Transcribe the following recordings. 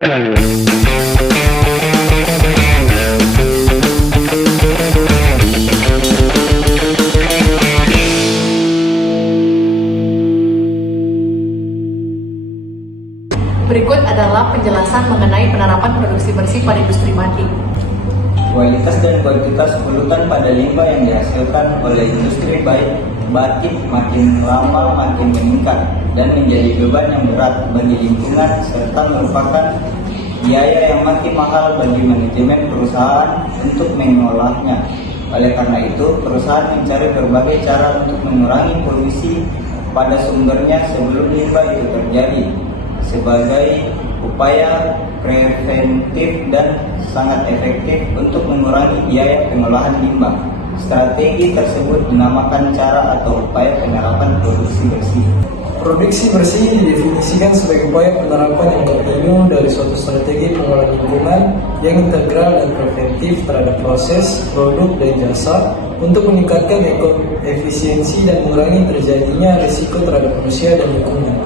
Berikut adalah penjelasan mengenai penerapan produksi bersih pada industri batik. Kualitas dan kuantitas polutan pada limbah yang dihasilkan oleh industri batik makin lama makin meningkat dan menjadi beban yang berat bagi lingkungan serta merupakan biaya yang makin mahal bagi manajemen perusahaan untuk mengolahnya. Oleh karena itu, perusahaan mencari berbagai cara untuk mengurangi polusi pada sumbernya sebelum limbah itu terjadi, sebagai upaya preventif dan sangat efektif untuk mengurangi biaya pengolahan limbah. Strategi tersebut dinamakan cara atau upaya penerapan produksi bersih. Produksi bersih didefinisikan sebagai upaya penerapan yang kontinu dari suatu strategi pengolahan lingkungan yang integral dan preventif terhadap proses, produk, dan jasa untuk meningkatkan efisiensi dan mengurangi terjadinya risiko terhadap manusia dan lingkungan.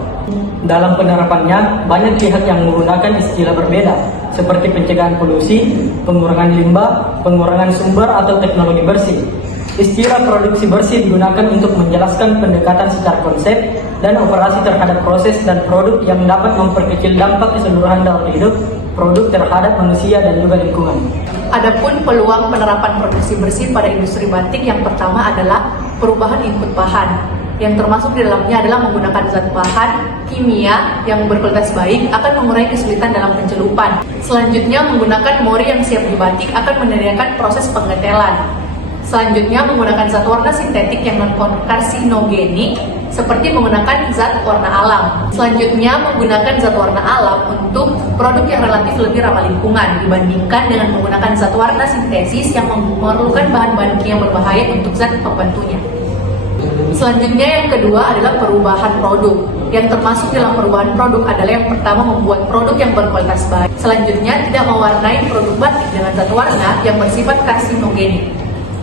Dalam penerapannya, banyak pihak yang menggunakan istilah berbeda, seperti pencegahan polusi, pengurangan limbah, pengurangan sumber atau teknologi bersih. Istilah produksi bersih digunakan untuk menjelaskan pendekatan secara konsep dan operasi terhadap proses dan produk yang dapat memperkecil dampak keseluruhan dalam hidup produk terhadap manusia dan juga lingkungan. Adapun peluang penerapan produksi bersih pada industri batik yang pertama adalah perubahan input bahan, yang termasuk di dalamnya adalah menggunakan zat bahan kimia yang berkualitas baik akan mengurangi kesulitan dalam pencelupan. Selanjutnya, menggunakan mori yang siap dibatik akan menyediakan proses pengetelan. Selanjutnya, menggunakan zat warna sintetik yang non-karsinogenik seperti menggunakan zat warna alam. Selanjutnya, menggunakan zat warna alam untuk produk yang relatif lebih ramah lingkungan dibandingkan dengan menggunakan zat warna sintesis yang memerlukan bahan-bahan kimia berbahaya untuk zat pembantunya. Selanjutnya, yang kedua adalah perubahan produk. Yang termasuk dalam perubahan produk adalah yang pertama, membuat produk yang berkualitas baik. Selanjutnya, tidak mewarnai produk batik dengan zat warna yang bersifat karsinogenik.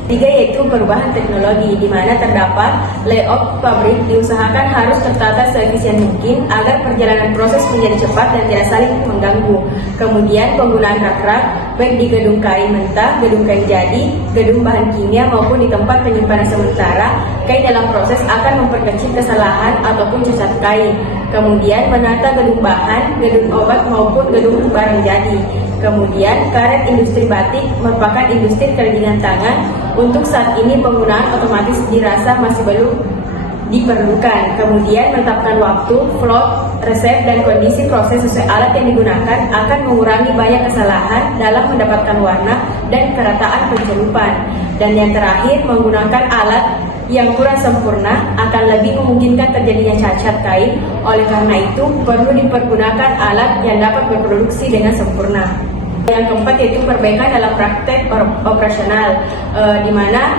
Tiga, yaitu perubahan teknologi, di mana terdapat layout pabrik diusahakan harus tertata seefisien mungkin agar perjalanan proses menjadi cepat dan tidak saling mengganggu. Kemudian penggunaan rak-rak baik di gedung kain mentah, gedung kain jadi, gedung bahan kimia maupun di tempat penyimpanan sementara kain dalam proses akan memperkecil kesalahan ataupun cacat kain. Kemudian menata gedung bahan, gedung obat maupun gedung barang jadi. Kemudian karet industri batik merupakan industri kerajinan tangan. Untuk saat ini penggunaan otomatis dirasa masih belum diperlukan. Kemudian menetapkan waktu, float, resep, dan kondisi proses sesuai alat yang digunakan akan mengurangi banyak kesalahan dalam mendapatkan warna dan kerataan pencelupan. Dan yang terakhir, menggunakan alat yang kurang sempurna akan lebih memungkinkan terjadinya cacat kain. Oleh karena itu, perlu dipergunakan alat yang dapat berproduksi dengan sempurna. Yang keempat, yaitu perbaikan dalam praktek operasional, di mana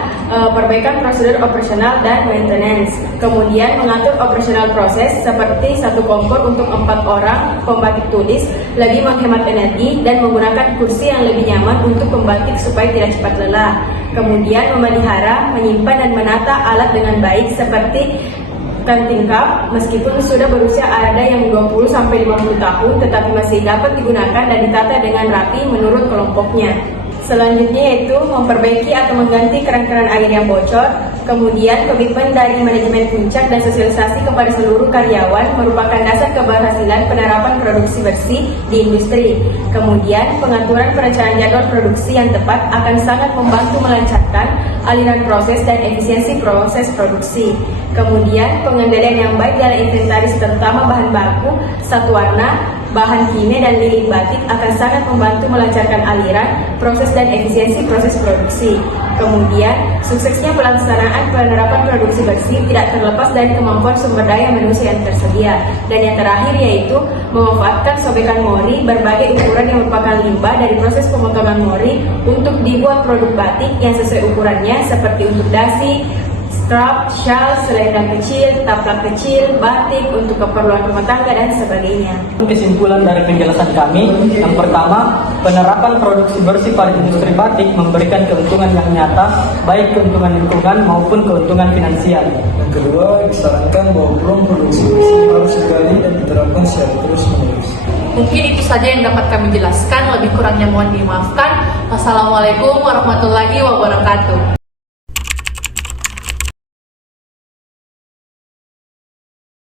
perbaikan prosedur operasional dan maintenance. Kemudian mengatur operasional proses seperti satu kompor untuk 4 orang pembatik tulis, lebih menghemat energi dan menggunakan kursi yang lebih nyaman untuk pembatik supaya tidak cepat lelah. Kemudian memelihara, menyimpan dan menata alat dengan baik seperti canting cup, meskipun sudah berusia ada yang 20-50 tahun tetapi masih dapat digunakan dan ditata dengan rapi menurut kelompoknya. Selanjutnya, yaitu memperbaiki atau mengganti keran-keran air yang bocor. Kemudian komitmen dari manajemen puncak dan sosialisasi kepada seluruh karyawan merupakan dasar keberhasilan penerapan produksi bersih di industri. Kemudian pengaturan perencanaan jadwal produksi yang tepat akan sangat membantu melancarkan aliran proses dan efisiensi proses produksi. Kemudian pengendalian yang baik dalam inventaris terutama bahan baku, zat warna, bahan kimia dan lilin batik akan sangat membantu melancarkan aliran, proses dan efisiensi proses produksi. Kemudian, suksesnya pelaksanaan penerapan produksi bersih tidak terlepas dari kemampuan sumber daya manusia yang tersedia. Dan yang terakhir, yaitu memanfaatkan sobekan mori berbagai ukuran yang merupakan limbah dari proses pemotongan mori untuk dibuat produk batik yang sesuai ukurannya seperti untuk dasi, strap, shawl, selendang kecil, taplak kecil, batik untuk keperluan rumah tangga dan sebagainya. Kesimpulan dari penjelasan kami, yang pertama, penerapan produksi bersih pada industri batik memberikan keuntungan yang nyata, baik keuntungan lingkungan maupun keuntungan finansial. Yang kedua, disarankan bahwa peluang produksi bersih harus digali dan diterapkan secara terus-menerus. mungkin itu saja yang dapat kami jelaskan. Lebih kurangnya mohon dimaafkan. Wassalamualaikum warahmatullahi wabarakatuh.